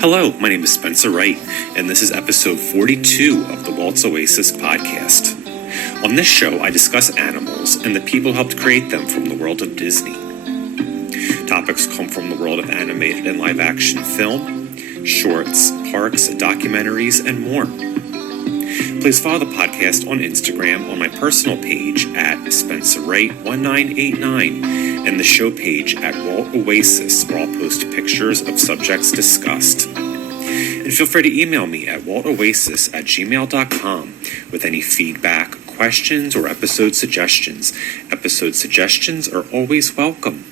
Hello, my name is Spencer Wright, and this is episode 42 of the Walt's Oasis podcast. On this show, I discuss animals and the people who helped create them from the world of Disney. Topics come from the world of animated and live-action film, shorts, parks, documentaries, and more. Please follow the podcast on Instagram on my personal page at SpencerWright1989 and the show page at Walt Oasis, where I'll post pictures of subjects discussed. And feel free to email me at waltoasis@gmail.com with any feedback, questions, or episode suggestions. Episode suggestions are always welcome.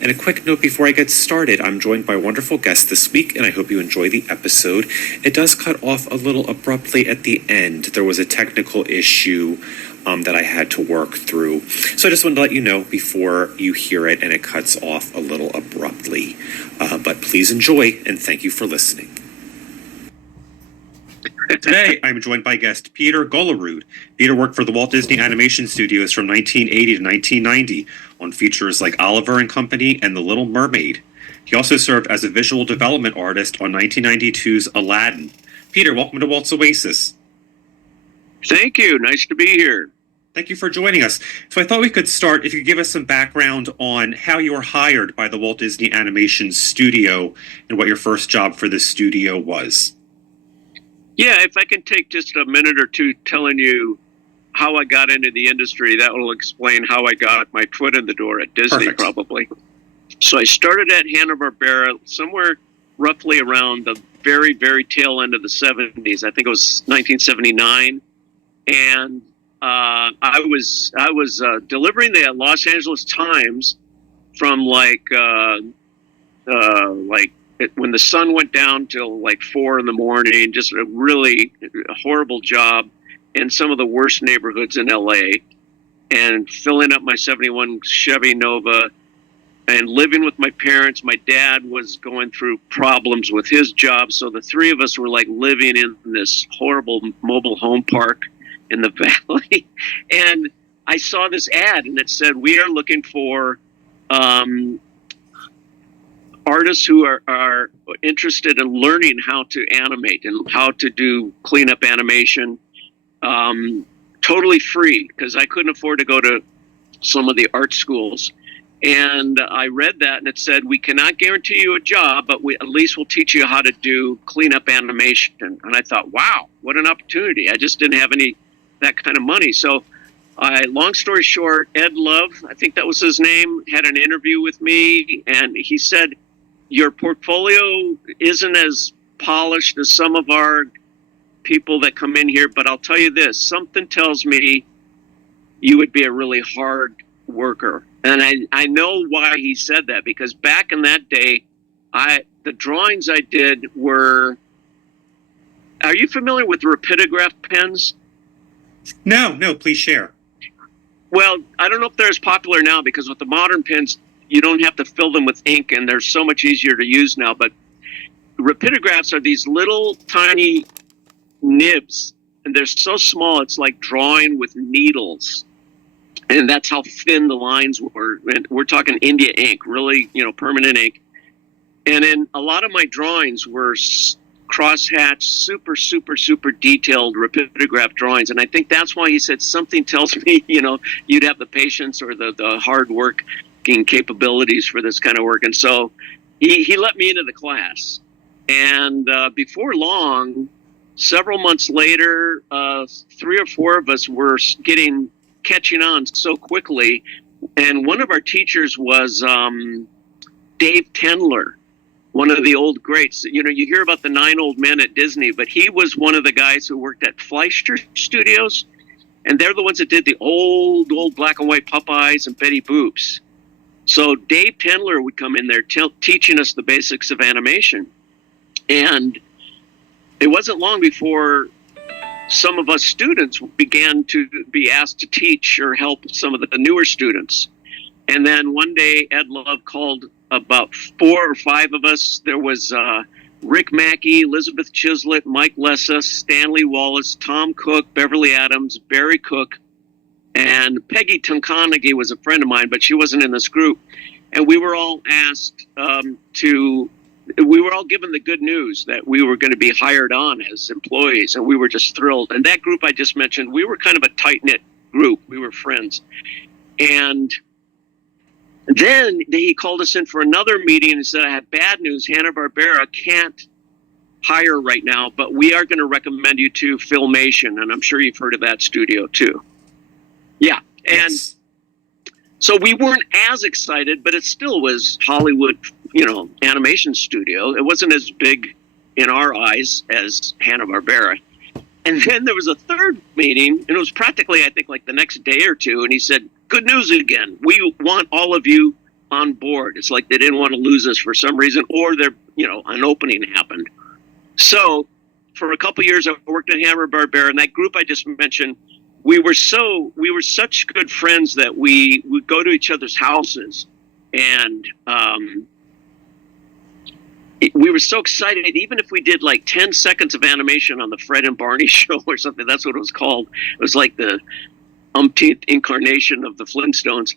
And a quick note before I get started, I'm joined by a wonderful guest this week, and I hope you enjoy the episode. It does cut off a little abruptly at the end. There was a technical issue that I had to work through. So I just wanted to let you know before you hear it, and it cuts off a little abruptly. But please enjoy, and thank you for listening. Today, I'm joined by guest Peter Gullerud. Peter worked for the Walt Disney Animation Studios from 1980 to 1990 on features like Oliver and Company and The Little Mermaid. He also served as a visual development artist on 1992's Aladdin. Peter, welcome to Walt's Oasis. Thank you. Nice to be here. Thank you for joining us. So I thought we could start, if you could give us some background on how you were hired by the Walt Disney Animation Studio and what your first job for the studio was. Yeah, if I can take just a minute or two telling you how I got into the industry, that will explain how I got my foot in the door at Disney. Perfect. Probably. So I started at Hanna-Barbera somewhere roughly around the very, very tail end of the 70s. I think it was 1979. And I was delivering the Los Angeles Times from when the sun went down till like 4 a.m, just a really horrible job in some of the worst neighborhoods in LA, and filling up my 71 Chevy Nova and living with my parents. My dad was going through problems with his job. So the three of us were like living in this horrible mobile home park in the valley. And I saw this ad and it said, we are looking for, artists who are interested in learning how to animate and how to do cleanup animation, totally free, because I couldn't afford to go to some of the art schools. And I read that and it said, we cannot guarantee you a job, but we at least will teach you how to do cleanup animation. And I thought, wow, what an opportunity. I just didn't have that kind of money. So long story short, Ed Love, I think that was his name, had an interview with me, and he said, your portfolio isn't as polished as some of our people that come in here, but I'll tell you this, something tells me you would be a really hard worker. And I know why he said that, because back in that day, the drawings I did were, are you familiar with rapidograph pens? No, please share. Well, I don't know if they're as popular now, because with the modern pens, you don't have to fill them with ink, and they're so much easier to use now. But rapidographs are these little tiny nibs, and they're so small, it's like drawing with needles. And that's how thin the lines were. And we're talking India ink, really, permanent ink. And then a lot of my drawings were cross-hatched, super, super, super detailed rapidograph drawings. And I think that's why he said, something tells me, you'd have the patience or the hard work capabilities for this kind of work. And so he let me into the class. And before long, several months later, 3 or 4 of us were catching on so quickly. And one of our teachers was Dave Tendler, one of the old greats. You hear about the 9 old men at Disney, but he was one of the guys who worked at Fleischer Studios. And they're the ones that did the old black and white Popeyes and Betty Boops. So Dave Tendler would come in there teaching us the basics of animation. And it wasn't long before some of us students began to be asked to teach or help some of the newer students. And then one day, Ed Love called about 4 or 5 of us. There was Rick Mackey, Elizabeth Chislett, Mike Lessa, Stanley Wallace, Tom Cook, Beverly Adams, Barry Cook, and Peggy Tunkanagi was a friend of mine, but she wasn't in this group. And we were all asked to we were all given the good news that we were going to be hired on as employees, and we were just thrilled. And that group I just mentioned, we were kind of a tight-knit group. We were friends. And then he called us in for another meeting and said, I have bad news. Hanna-Barbera can't hire right now, but we are going to recommend you to Filmation. And I'm sure you've heard of that studio too. Yeah. And Yes. so we weren't as excited, but it still was Hollywood, animation studio. It wasn't as big in our eyes as Hanna-Barbera. And then there was a third meeting, and it was practically, I think, like the next day or two. And he said, good news again. We want all of you on board. It's like they didn't want to lose us for some reason, or an opening happened. So for a couple of years, I worked at Hanna-Barbera, and that group I just mentioned, we were such good friends that we would go to each other's houses, and we were so excited. Even if we did like 10 seconds of animation on the Fred and Barney show or something, that's what it was called. It was like the umpteenth incarnation of the Flintstones.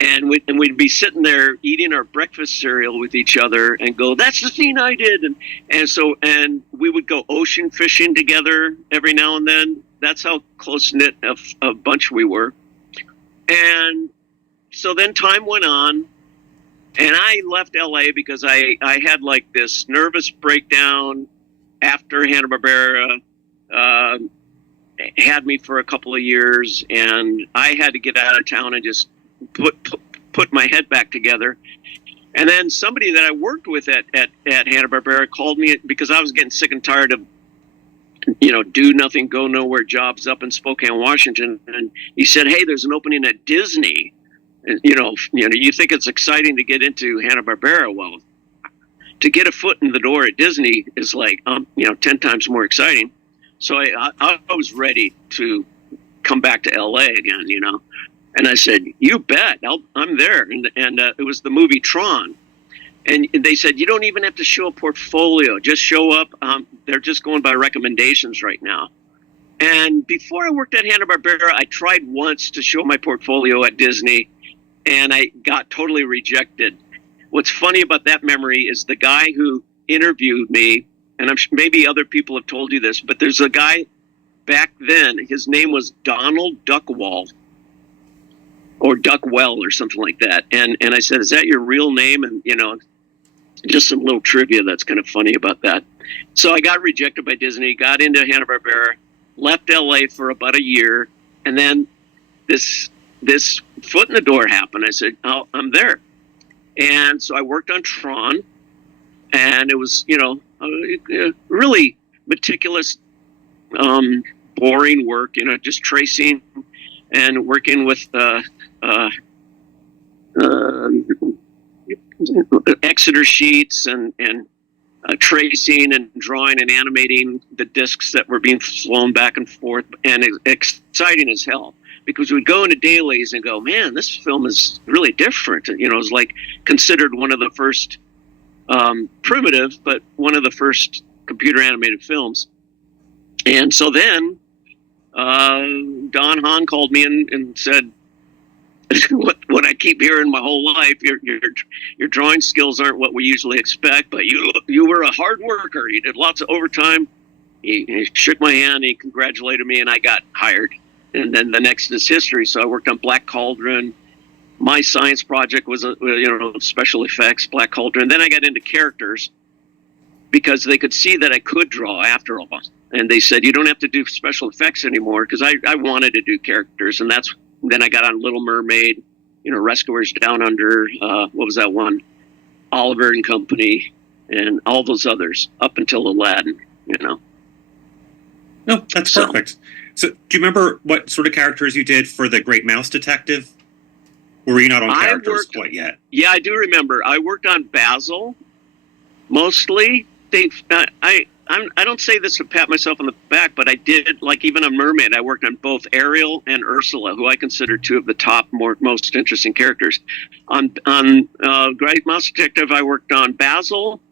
And we'd be sitting there eating our breakfast cereal with each other and go, that's the scene I did. And we would go ocean fishing together every now and then. That's how close-knit of a bunch we were. And so then time went on, and I left LA because I had like this nervous breakdown after Hanna-Barbera had me for a couple of years, and I had to get out of town and just put my head back together. And then somebody that I worked with at Hanna-Barbera called me because I was getting sick and tired of do nothing, go nowhere jobs up in Spokane, Washington. And he said, hey, there's an opening at Disney. And, you think it's exciting to get into Hanna-Barbera. Well, to get a foot in the door at Disney is like, 10 times more exciting. So I was ready to come back to LA again, And I said, you bet, I'm there. And it was the movie Tron. And they said, you don't even have to show a portfolio. Just show up. They're just going by recommendations right now. And before I worked at Hanna-Barbera, I tried once to show my portfolio at Disney, and I got totally rejected. What's funny about that memory is the guy who interviewed me, and maybe other people have told you this, but there's a guy back then, his name was Donald Duckwall. Or Duckwell or something like that. And I said, is that your real name? And, just some little trivia that's kind of funny about that. So I got rejected by Disney, got into Hanna-Barbera, left LA for about a year. And then this foot in the door happened. I said, oh, I'm there. And so I worked on Tron, and it was, really meticulous, boring work, just tracing and working with Exeter sheets and tracing and drawing and animating the discs that were being flown back and forth, and exciting as hell, because we'd go into dailies and go, man, this film is really different. It was like considered one of the first primitive, but one of the first computer animated films. And so then Don Hahn called me and said, what I keep hearing my whole life, your drawing skills aren't what we usually expect, but you were a hard worker. You did lots of overtime. He shook my hand, he congratulated me, and I got hired. And then the next is history. So I worked on Black Cauldron. My science project was special effects, Black Cauldron. Then I got into characters because they could see that I could draw after all. And they said, you don't have to do special effects anymore, because I wanted to do characters. And then I got on Little Mermaid, Rescuers Down Under, what was that one? Oliver and Company, and all those others up until Aladdin, No, that's perfect. So do you remember what sort of characters you did for The Great Mouse Detective? Or were you not on characters quite yet? Yeah, I do remember. I worked on Basil, mostly. I don't say this to pat myself on the back, but I did, like even on Mermaid, I worked on both Ariel and Ursula, who I consider two of the top, most interesting characters. On Great Mouse Detective, I worked on Basil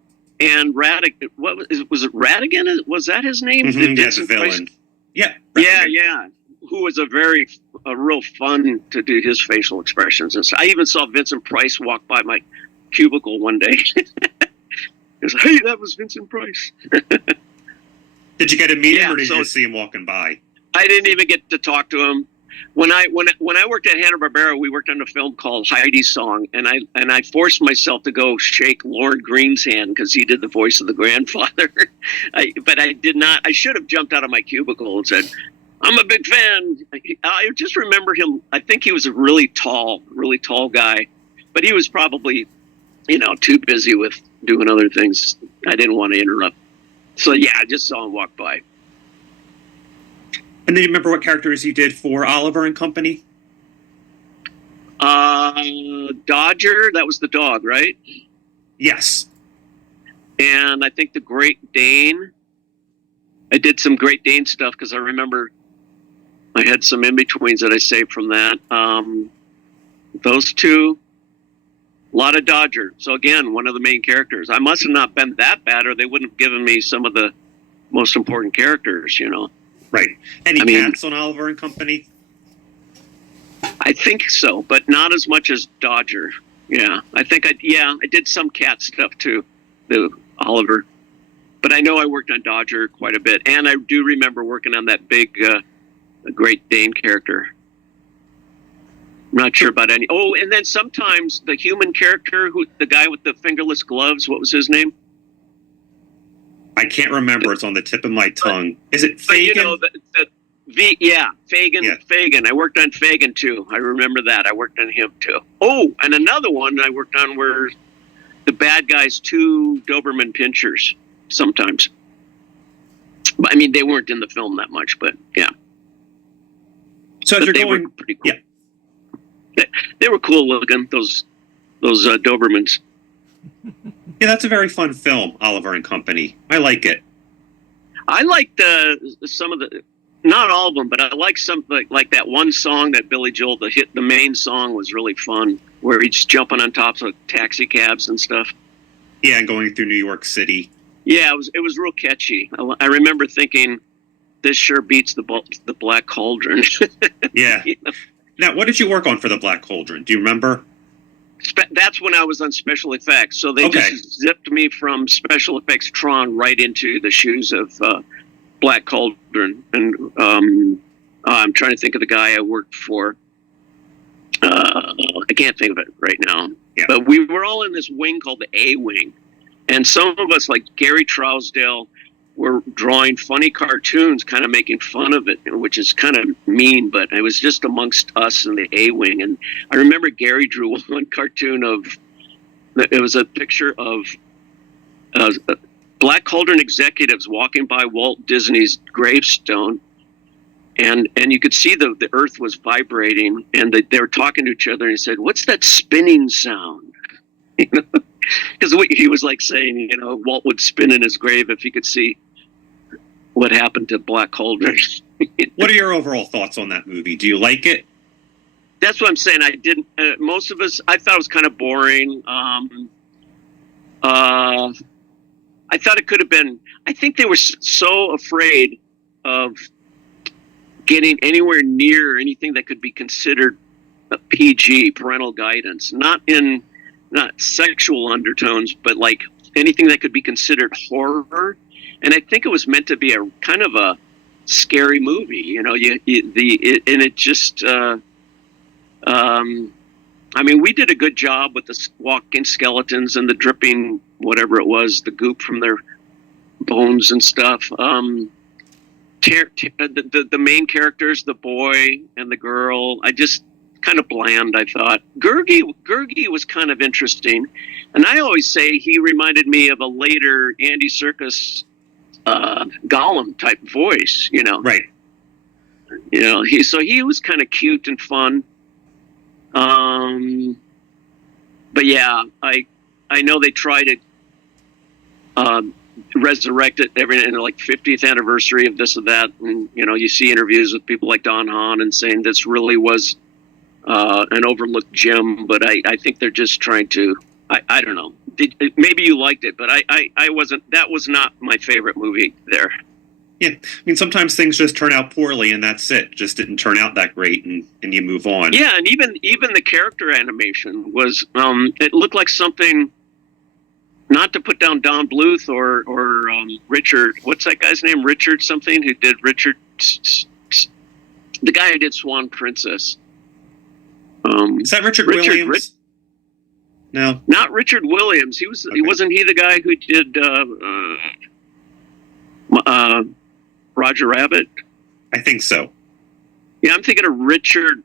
and Radigan. Was it Radigan? Was that his name? Mm-hmm, yes, a villain. Yeah. Yeah. Who was a real fun to do his facial expressions. And so I even saw Vincent Price walk by my cubicle one day. He was like, hey, that was Vincent Price. Did you get to meet him, Yeah, or did so- you just see him walking by? I didn't even get to talk to him. When I worked at Hanna-Barbera, we worked on a film called Heidi's Song, and I forced myself to go shake Lorne Green's hand because he did the voice of the grandfather. But I did not. I should have jumped out of my cubicle and said, "I'm a big fan." I just remember him. I think he was a really tall guy, but he was probably, too busy with doing other things. I didn't want to interrupt. So yeah, I just saw him walk by. And then you remember what characters you did for Oliver and Company? Dodger, that was the dog, right? Yes. And I think the Great Dane. I did some Great Dane stuff because I remember I had some in-betweens that I saved from that. Those two, a lot of Dodger. So again, one of the main characters. I must have not been that bad, or they wouldn't have given me some of the most important characters, Right. Any cats on Oliver and Company? I think so, but not as much as Dodger. Yeah, I think I did some cat stuff too, the Oliver. But I know I worked on Dodger quite a bit, and I do remember working on that big Great Dane character. I'm not sure about any. Oh, and then sometimes the human character, the guy with the fingerless gloves, what was his name? I can't remember. It's on the tip of my tongue. Is it Fagin? Fagin. Yeah. Fagin. I worked on Fagin too. I remember that. I worked on him too. Oh, and another one I worked on were the bad guys, 2 Doberman pinchers. Sometimes, but I mean they weren't in the film that much. But yeah. So as you're were going, pretty cool. yeah, they were cool looking. Those Dobermans. yeah, that's a very fun film, Oliver and Company. I like it. I liked some of the, not all of them, but I like some like that one song that Billy Joel, the main song was really fun, where he's jumping on tops of taxi cabs and stuff. Yeah, and going through New York City. Yeah, it was real catchy. I remember thinking, this sure beats the Black Cauldron. Yeah. Now, what did you work on for the Black Cauldron? Do you remember? That's when I was on special effects. So they just zipped me from special effects Tron right into the shoes of Black Cauldron. And I'm trying to think of the guy I worked for. I can't think of it right now. Yeah. But we were all in this wing called the A Wing. And some of us, like Gary Trousdale, were drawing funny cartoons, kind of making fun of it, which is kind of mean, but it was just amongst us in the A-Wing. And I remember Gary drew one cartoon it was a picture of Black Cauldron executives walking by Walt Disney's gravestone. And you could see the earth was vibrating, and they were talking to each other, and he said, "What's that spinning sound?" Because he was like saying, Walt would spin in his grave if he could see what happened to Black Cauldron. What are your overall thoughts on that movie? Do you like it? That's what I'm saying. I didn't. Most of us, I thought it was kind of boring. I thought it could have been. I think they were so afraid of getting anywhere near anything that could be considered a PG, parental guidance, not sexual undertones, but like anything that could be considered horror. And I think it was meant to be a kind of a scary movie, and it just, I mean, we did a good job with the walking skeletons and the dripping, whatever it was, the goop from their bones and stuff. The main characters, the boy and the girl, I just kind of bland, I thought. Gurgi was kind of interesting. And I always say he reminded me of a later Andy Serkis Gollum type voice, Right. He was kind of cute and fun. But yeah, I know they try to resurrect it every like 50th anniversary of this or that, and you see interviews with people like Don Hahn and saying this really was an overlooked gem, but I think they're just trying to. I don't know. Maybe you liked it, but I wasn't. That was not my favorite movie there. Yeah, I mean, sometimes things just turn out poorly, and that's it. Just didn't turn out that great, and you move on. Yeah, and even the character animation was. It looked like something not to put down Don Bluth or Richard. What's that guy's name? Richard something who did Richard. The guy who did Swan Princess. Is that Richard Williams? No, not Richard Williams. He was. Okay. Wasn't he the guy who did Roger Rabbit? I think so. Yeah, I'm thinking of Richard.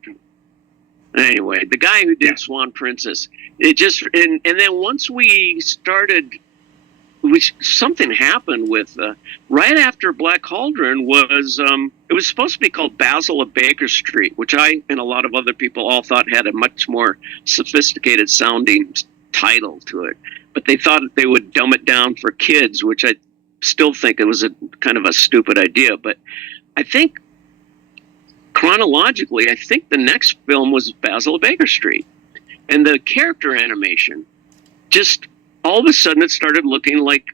Anyway, the guy who did Swan Princess. It just and then once we started, something happened with right after Black Cauldron was it was supposed to be called Basil of Baker Street, which I and a lot of other people all thought had a much more sophisticated sounding title to it, but they thought they would dumb it down for kids, which I still think it was a kind of a stupid idea. But I think chronologically, I think the next film was Basil of Baker Street, and the character animation just all of a sudden it started looking like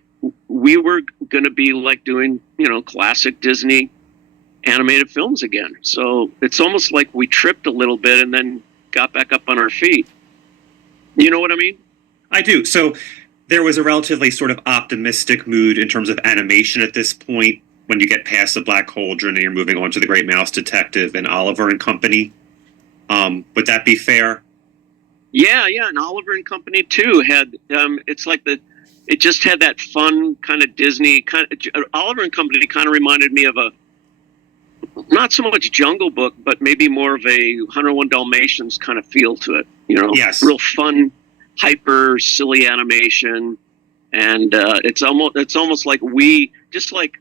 we were going to be like doing, classic Disney animated films again. So it's almost like we tripped a little bit and then got back up on our feet. You know what I mean? I do. So there was a relatively sort of optimistic mood in terms of animation at this point when you get past the Black Cauldron and you're moving on to the Great Mouse Detective and Oliver and Company. Would that be fair? Yeah, and Oliver and Company too had. It's like it just had that fun kind of Disney kind of. Oliver and Company kind of reminded me of a, not so much Jungle Book, but maybe more of a 101 Dalmatians kind of feel to it. Yes. Real fun, hyper silly animation, and it's almost like just like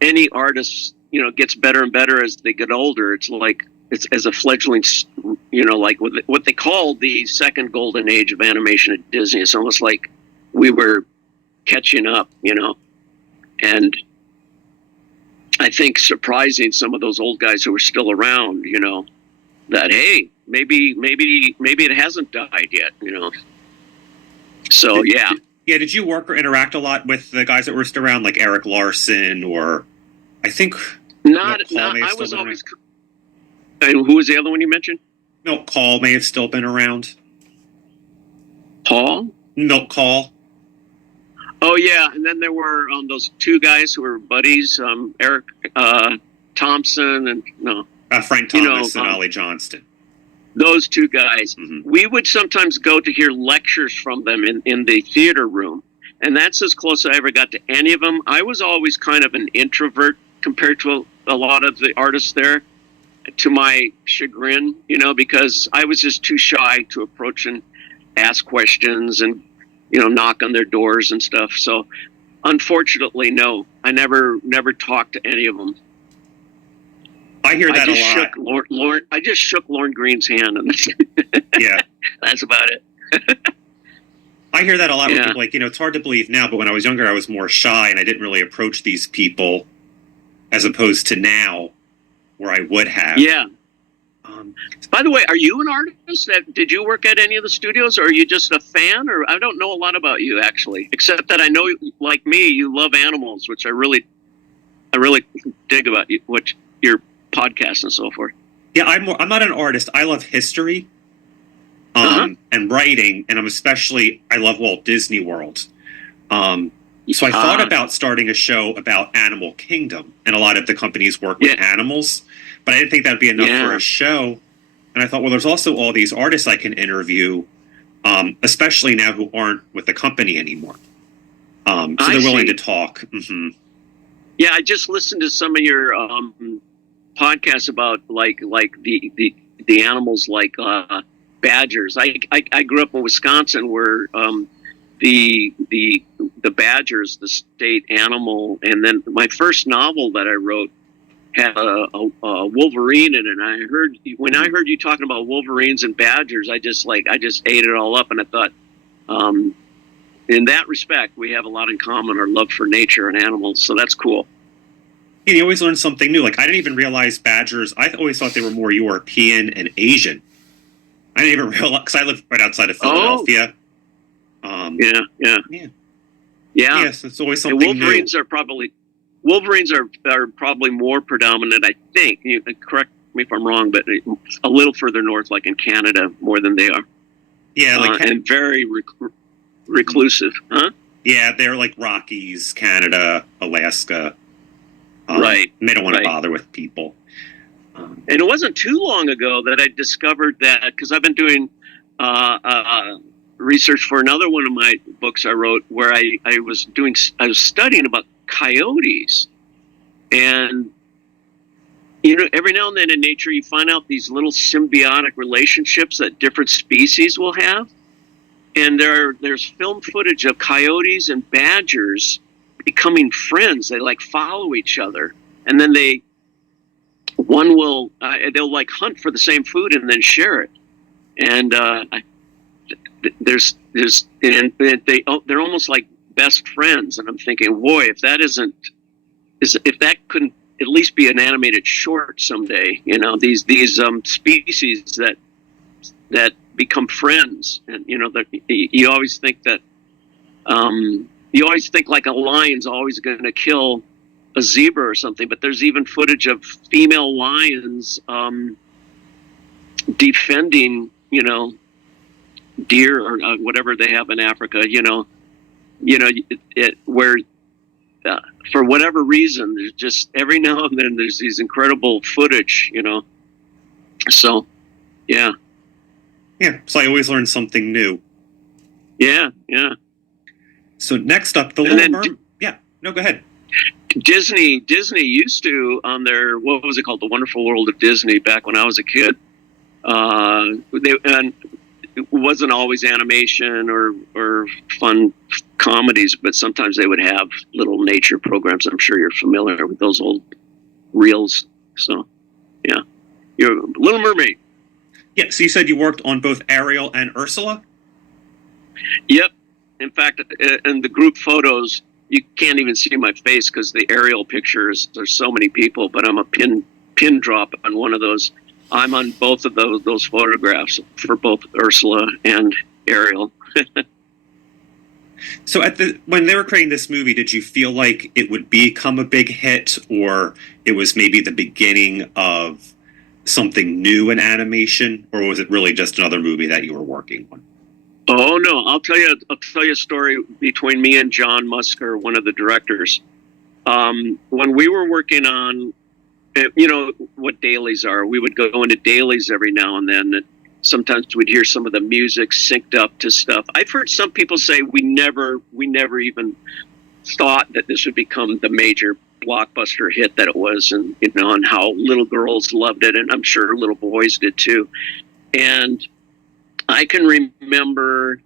any artist, gets better and better as they get older. It's like it's as a fledgling, like what they call the second golden age of animation at Disney. It's almost like we were catching up, and I think surprising some of those old guys who are still around, that, hey, maybe it hasn't died yet, So, yeah. Yeah, did you work or interact a lot with the guys that were still around, like Eric Larson, or I think... I was always... And who was the other one you mentioned? Milt Call may have still been around. Paul? Milt Call. Oh, yeah, and then there were those two guys who were buddies, Eric Thompson and... Frank Thomas and Ollie Johnston. Those two guys. Mm-hmm. We would sometimes go to hear lectures from them in the theater room, and that's as close as I ever got to any of them. I was always kind of an introvert compared to a lot of the artists there, to my chagrin, because I was just too shy to approach and ask questions and, knock on their doors and stuff. So unfortunately, no, I never talked to any of them. I hear that a lot. I just shook Lorne Green's hand, and yeah, that's about it. I hear that a lot. Yeah. With people, it's hard to believe now, but when I was younger, I was more shy and I didn't really approach these people, as opposed to now, where I would have. Yeah. By the way, are you an artist? Did you work at any of the studios, or are you just a fan? Or I don't know a lot about you, actually, except that I know, like me, you love animals, which I really dig about you, your podcast and so forth. Yeah, I'm not an artist. I love history, and writing, and I love Walt Disney World. So I thought about starting a show about Animal Kingdom, and a lot of the companies work with animals, but I didn't think that would be enough for a show. And I thought, well, there's also all these artists I can interview, especially now who aren't with the company anymore. So they're willing to talk. Mm-hmm. Yeah, I just listened to some of your podcasts about like the animals like badgers. I grew up in Wisconsin where the badgers, the state animal, and then my first novel that I wrote had a wolverine in it. And when I heard you talking about wolverines and badgers, I just ate it all up, and I thought, in that respect, we have a lot in common, our love for nature and animals. So that's cool. You always learn something new. Like, I didn't even realize badgers, I always thought they were more European and Asian. I didn't even realize, because I live right outside of Philadelphia. Yeah. Yes, it's always something and Wolverines new. Wolverines are probably more predominant, I think. You correct me if I'm wrong, but a little further north, like in Canada, more than they are. Yeah, and very reclusive, huh? Yeah, they're like Rockies, Canada, Alaska. Right. And they don't want right. to bother with people. And it wasn't too long ago that I discovered that, because I've been doing research for another one of my books I wrote, where I was studying about coyotes. And, every now and then in nature, you find out these little symbiotic relationships that different species will have. And there's film footage of coyotes and badgers becoming friends. They like follow each other. And then they'll like hunt for the same food and then share it. And they're almost like best friends. And I'm thinking, boy, if that couldn't at least be an animated short someday, these species that become friends. And that you always think that like a lion's always going to kill a zebra or something, but there's even footage of female lions defending, deer or whatever they have in Africa. Where for whatever reason, there's just every now and then there's these incredible footage. So yeah. Yeah, so I always learn something new. Yeah. So next up, the Little Mermaid. Yeah, no, go ahead. Disney used to, on their, what was it called, The Wonderful World of Disney, back when I was a kid. And it wasn't always animation or fun comedies, but sometimes they would have little nature programs. I'm sure you're familiar with those old reels. So, yeah. You're Little Mermaid. Yeah, so you said you worked on both Ariel and Ursula? Yep. In fact, in the group photos, you can't even see my face because the Ariel pictures, there's so many people, but I'm a pin drop on one of those. I'm on both of those photographs for both Ursula and Ariel. So when they were creating this movie, did you feel like it would become a big hit, or it was maybe the beginning of something new in animation, or was it really just another movie that you were working on? Oh no, I'll tell you a story between me and John Musker, one of the directors. When we were working on, what dailies are, we would go into dailies every now and then. And sometimes we'd hear some of the music synced up to stuff. I've heard some people say we never even thought that this would become the major blockbuster hit that it was, and and how little girls loved it, and I'm sure little boys did too. And I can remember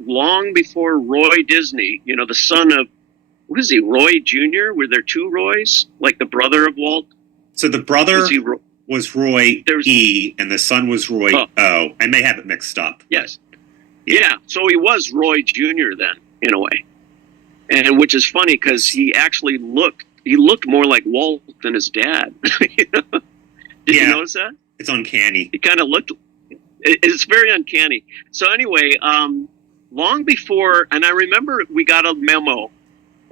long before Roy Disney, the son of, what is he, Roy Jr.? Were there two Roys, like the brother of Walt? So the brother was Roy E, and the son was Roy O. I may have it mixed up. Yes. Yeah. So he was Roy Jr. then, in a way. And which is funny because he actually looked more like Walt than his dad. Did you notice that? It's uncanny. He kind of looked. It's very uncanny. So anyway, long before, and I remember we got a memo.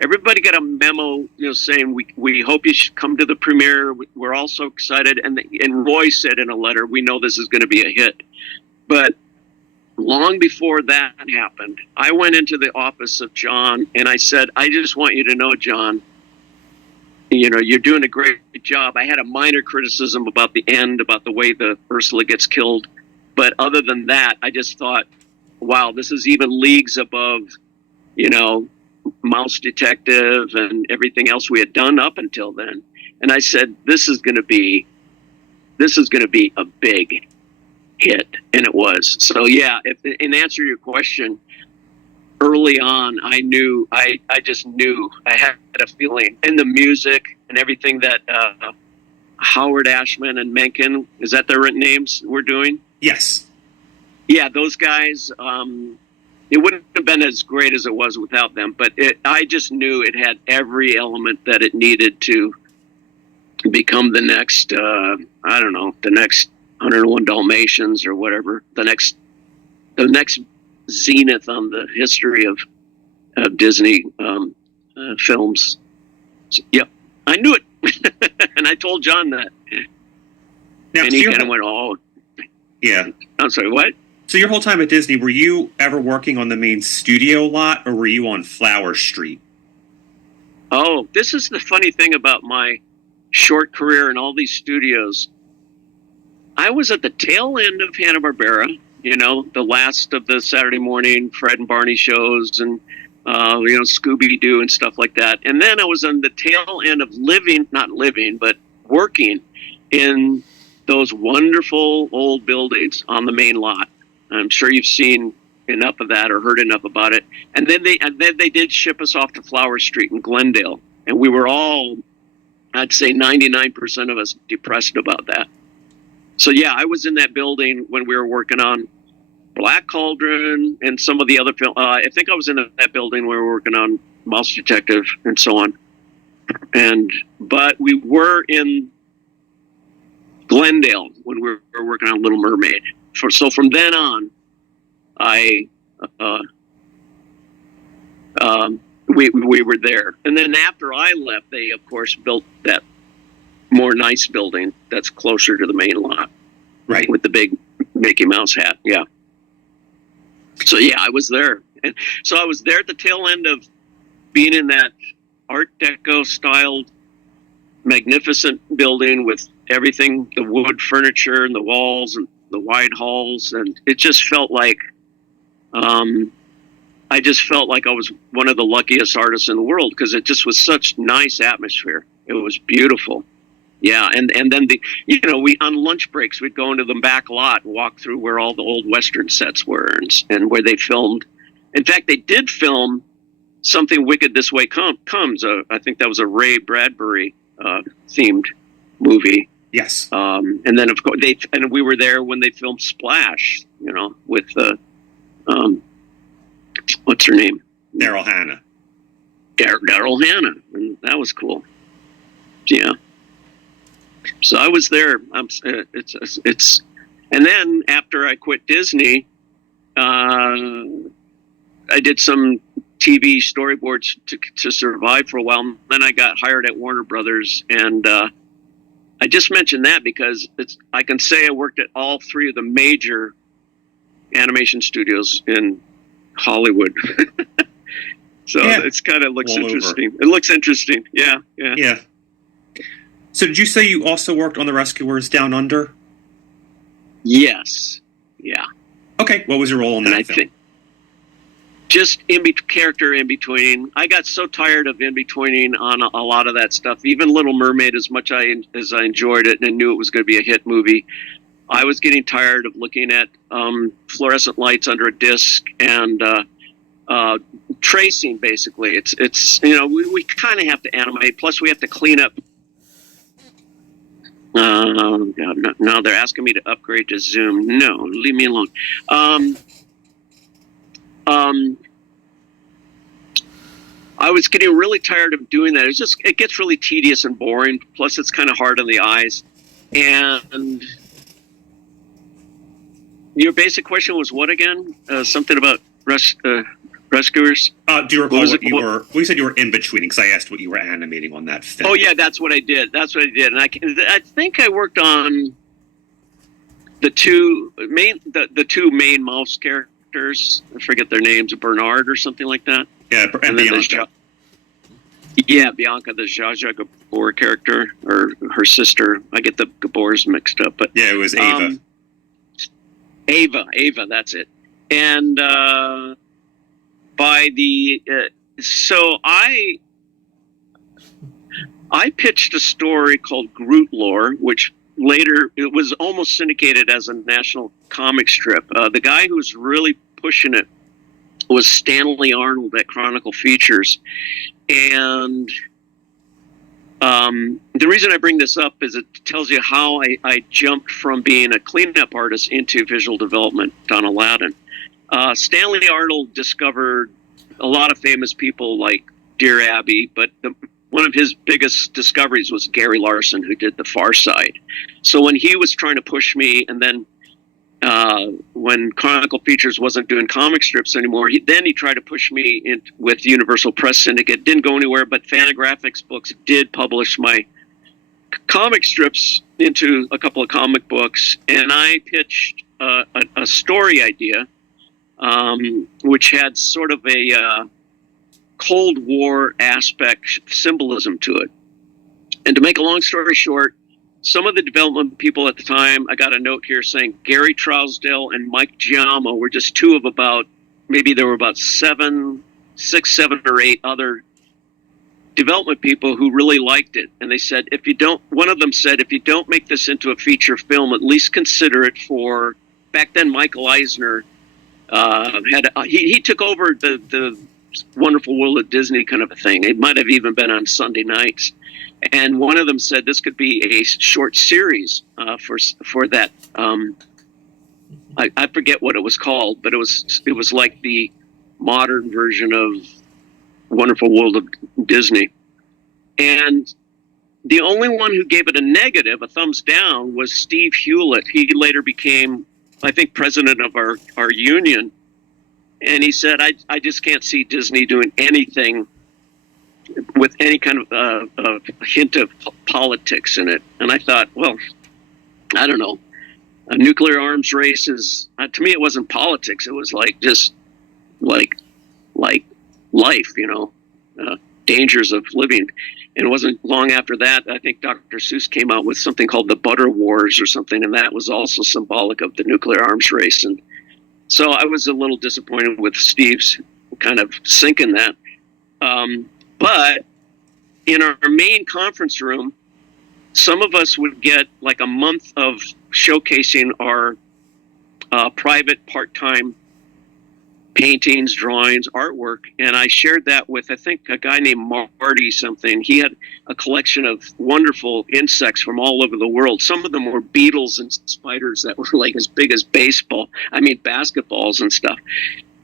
Everybody got a memo, saying we hope you should come to the premiere. We're all so excited. And Roy said in a letter, we know this is going to be a hit. But long before that happened, I went into the office of John and I said, I just want you to know, John, you're doing a great job. I had a minor criticism about the end, about the way the Ursula gets killed. But other than that, I just thought, wow, this is even leagues above, Mouse Detective and everything else we had done up until then. And I said, this is going to be a big hit. And it was. So yeah, in answer to your question, early on, I just knew, I had a feeling, and the music and everything that Howard Ashman and Menken, is that their names we're doing? Yes. Yeah, those guys, it wouldn't have been as great as it was without them, but I just knew it had every element that it needed to become the next, the next 101 Dalmatians or whatever, the next zenith on the history of Disney films. So, yep, I knew it, and I told John that, now, and he kind of went, "Oh, yeah." I'm sorry, what? So your whole time at Disney, were you ever working on the main studio lot, or were you on Flower Street? Oh, this is the funny thing about my short career in all these studios. I was at the tail end of Hanna-Barbera, the last of the Saturday morning Fred and Barney shows and, Scooby-Doo and stuff like that. And then I was on the tail end of not living, but working in those wonderful old buildings on the main lot. I'm sure you've seen enough of that or heard enough about it. And then they did ship us off to Flower Street in Glendale. And we were all, I'd say 99% of us, depressed about that. So yeah, I was in that building when we were working on Black Cauldron and some of the other films. I think I was in that building when we were working on Mouse Detective and so on. But we were in Glendale when we were working on Little Mermaid. So from then on, we were there. And then after I left, they of course built that more nice building that's closer to the main lot, Right. with the big Mickey Mouse hat. Yeah. So yeah, I was there, and so I was there at the tail end of being in that Art Deco styled, magnificent building with everything, the wood furniture and the walls and the wide halls, and it just felt like, I just felt like I was one of the luckiest artists in the world because it just was such nice atmosphere. It was beautiful. Yeah, and then we on lunch breaks we'd go into the back lot and walk through where all the old Western sets were and where they filmed. In fact, they did film Something Wicked This Way Comes. I think that was a Ray Bradbury themed movie. Yes. And then of course we were there when they filmed Splash. With what's her name? Daryl Hannah. Daryl Hannah, and that was cool. Yeah. So I was there. It's and then after I quit Disney, I did some TV storyboards to survive for a while. And then I got hired at Warner Brothers, and I just mentioned that because I can say I worked at all three of the major animation studios in Hollywood. So Yeah. it's kind of looks All interesting. It looks interesting. Yeah. Yeah. So did you say you also worked on The Rescuers Down Under? Yes. Yeah. Okay. What was your role in And that I film? think just character in between. I got so tired of in betweening on a lot of that stuff. Even Little Mermaid, as much as I enjoyed it and knew it was going to be a hit movie, I was getting tired of looking at fluorescent lights under a disc and tracing. Basically, it's we kind of have to animate. Plus, we have to clean up. Now they're asking me to upgrade to Zoom. No, leave me alone. I was getting really tired of doing that. It gets really tedious and boring. Plus, it's kind of hard on the eyes. And your basic question was what again? Something about rescuers? Do you recall what what you were? Well, you said you were in between because I asked what you were animating on that film. Oh yeah, that's what I did. And I think I worked on the two main mouse characters. I forget their names, Bernard or something like that. Yeah, and Bianca. Bianca, the Zsa Zsa Gabor character, or her sister. I get the Gabors mixed up, but Yeah, it was Ava. Ava, that's it. And so I pitched a story called Groot Lore, which later it was almost syndicated as a national comic strip. The guy who was really pushing it was Stanley Arnold at Chronicle Features. And the reason I bring this up is it tells you how I jumped from being a cleanup artist into visual development on Aladdin. Stanley Arnold discovered a lot of famous people like Dear Abby, but one of his biggest discoveries was Gary Larson, who did The Far Side. So when he was trying to push me, and then when Chronicle Features wasn't doing comic strips anymore, he tried to push me in with Universal Press Syndicate. Didn't go anywhere, but Fantagraphics Books did publish my comic strips into a couple of comic books, and I pitched a story idea, which had sort of a Cold War aspect symbolism to it. And to make a long story short, some of the development people at the time, I got a note here saying Gary Trousdale and Mike Giammo were just two of about, maybe there were about 6, 7, or 8 other development people who really liked it. And they said, one of them said, if you don't make this into a feature film, at least consider it for, back then Michael Eisner he took over the Wonderful World of Disney kind of a thing. It might have even been on Sunday nights. And one of them said this could be a short series for that. I forget what it was called, but it was like the modern version of Wonderful World of Disney. And the only one who gave it a negative, a thumbs down, was Steve Hewlett. He later became, I think, president of our union. And he said, I just can't see Disney doing anything with any kind of hint of politics in it. And I thought, well, I don't know. A nuclear arms race is, to me, it wasn't politics. It was like just like life, dangers of living. And it wasn't long after that, I think Dr. Seuss came out with something called the Butter Wars or something, and that was also symbolic of the nuclear arms race. And so I was a little disappointed with Steve's kind of sinking that. But in our main conference room, some of us would get like a month of showcasing our private part-time paintings, drawings, artwork. And I shared that with, I think, a guy named Marty something. He had a collection of wonderful insects from all over the world. Some of them were beetles and spiders that were like as big as basketballs and stuff.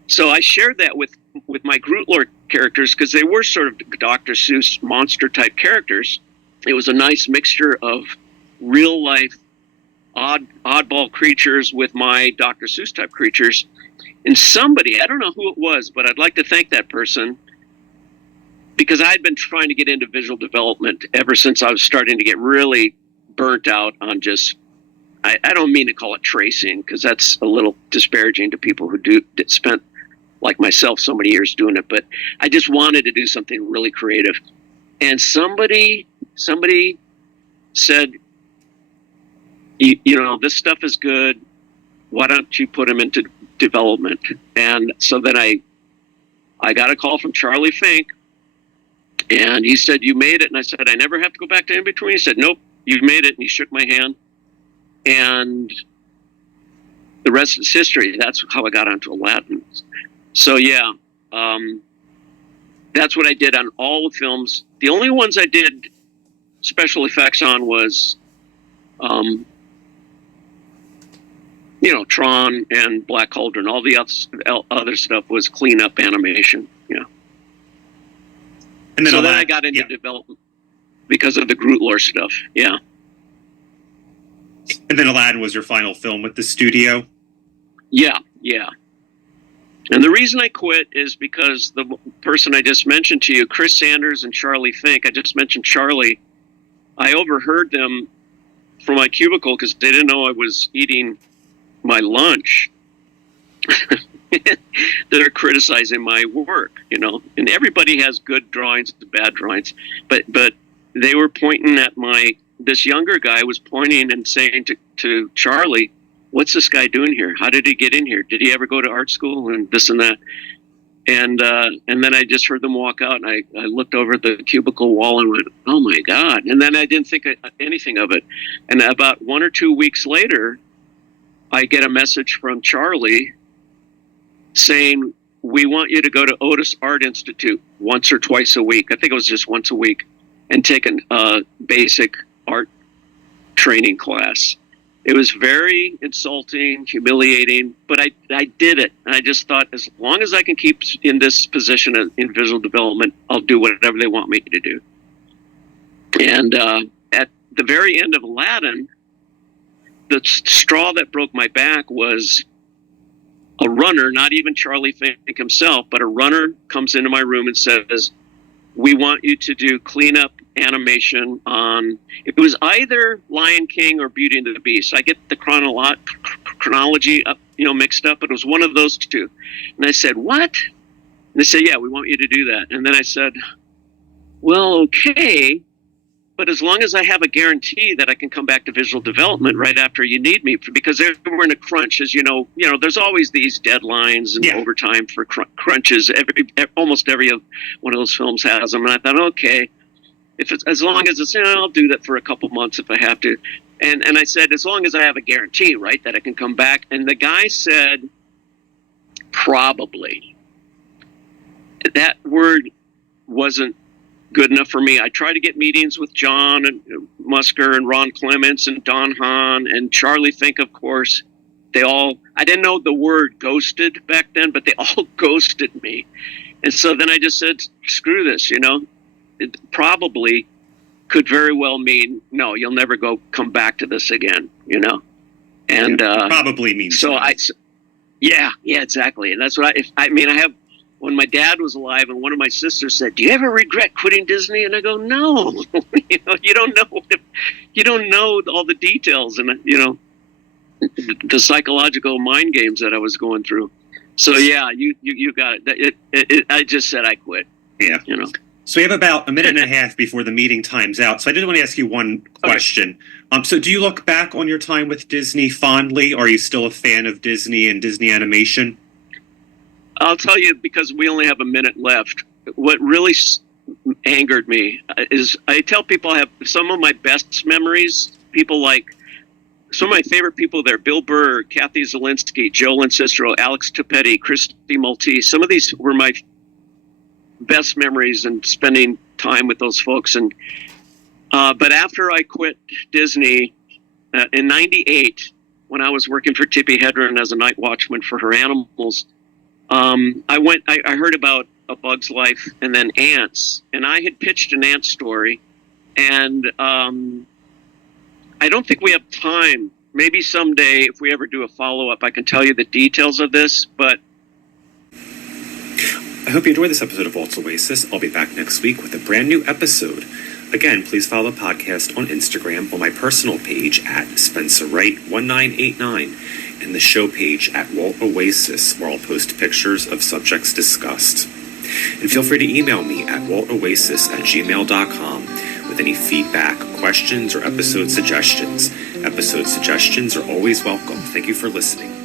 So I shared that with my Groot Lord characters because they were sort of Dr. Seuss monster type characters. It was a nice mixture of real life oddball creatures with my Dr. Seuss type creatures. And somebody, I don't know who it was, but I'd like to thank that person because I had been trying to get into visual development ever since I was starting to get really burnt out on just, I don't mean to call it tracing because that's a little disparaging to people who spent, like myself, so many years doing it. But I just wanted to do something really creative. And somebody said, this stuff is good. Why don't you put them into development? And so then I got a call from Charlie Fink, and he said, you made it. And I said, I never have to go back to In Between. He said, nope, you've made it. And he shook my hand. And the rest is history. That's how I got onto Aladdin. So yeah, that's what I did on all the films. The only ones I did special effects on was Tron and Black Cauldron. All the other stuff was cleanup animation. And then I got into development because of the Groot lore stuff. Yeah. And then Aladdin was your final film with the studio? Yeah. And the reason I quit is because the person I just mentioned to you, Chris Sanders and Charlie Fink, I just mentioned Charlie, I overheard them from my cubicle because they didn't know I was eating my lunch. They're criticizing my work, and everybody has good drawings and bad drawings, but they were pointing at this younger guy was pointing and saying to Charlie, what's this guy doing here? How did he get in here? Did he ever go to art school and this and that? And then I just heard them walk out, and I looked over at the cubicle wall and went, oh my God. And then I didn't think anything of it. And about 1 or 2 weeks later, I get a message from Charlie saying, we want you to go to Otis Art Institute once or twice a week. I think it was just once a week, and take a basic art training class. It was very insulting, humiliating, but I did it. And I just thought, as long as I can keep in this position in visual development, I'll do whatever they want me to do. And at the very end of Aladdin, the straw that broke my back was a runner, not even Charlie Fink himself, but a runner comes into my room and says, we want you to do cleanup animation on, it was either Lion King or Beauty and the Beast. I get the chronology up, mixed up, but it was one of those two. And I said, what? And they said, yeah, we want you to do that. And then I said, well, okay, but as long as I have a guarantee that I can come back to visual development right after you need me, because we're in a crunch, as you know, there's always these deadlines and overtime for crunches. Almost every one of those films has them. And I thought, okay, if it's as long as it's, I'll do that for a couple months if I have to. And I said, as long as I have a guarantee, right, that I can come back. And the guy said, probably. That word wasn't good enough for me. I tried to get meetings with John and Musker and Ron Clements and Don Hahn and Charlie Fink, of course. I didn't know the word ghosted back then, but they all ghosted me. And so then I just said, screw this, It probably could very well mean, no, you'll never come back to this again, And probably means so. Yeah, exactly. And that's what I have. When my dad was alive, and one of my sisters said, "Do you ever regret quitting Disney?" And I go, "No, you don't know all the details, and the psychological mind games that I was going through." So yeah, you got it. I just said I quit. Yeah, So we have about a minute and a half before the meeting time's out. So I did want to ask you one question. Okay. So do you look back on your time with Disney fondly? Are you still a fan of Disney and Disney animation? I'll tell you, because we only have a minute left, what really angered me is I tell people I have some of my best memories. People like some of my favorite people there: Bill Burr, Kathy Zielinski, Joe Lincistro, Alex Topetti, Christy Maltese. Some of these were my best memories and spending time with those folks. And but after I quit Disney in '98, when I was working for Tippi Hedren as a night watchman for her animals, I heard about A Bug's Life and then Ants, and I had pitched an ant story, and I don't think we have time. Maybe someday, if we ever do a follow-up, I can tell you the details of this, but I hope you enjoyed this episode of Walt's Oasis. I'll be back next week with a brand new episode. Again, please follow the podcast on Instagram on my personal page at Spencer Wright 1989 and the show page at Walt Oasis, where I'll post pictures of subjects discussed. And feel free to email me at waltoasis@gmail.com with any feedback, questions, or episode suggestions. Episode suggestions are always welcome. Thank you for listening.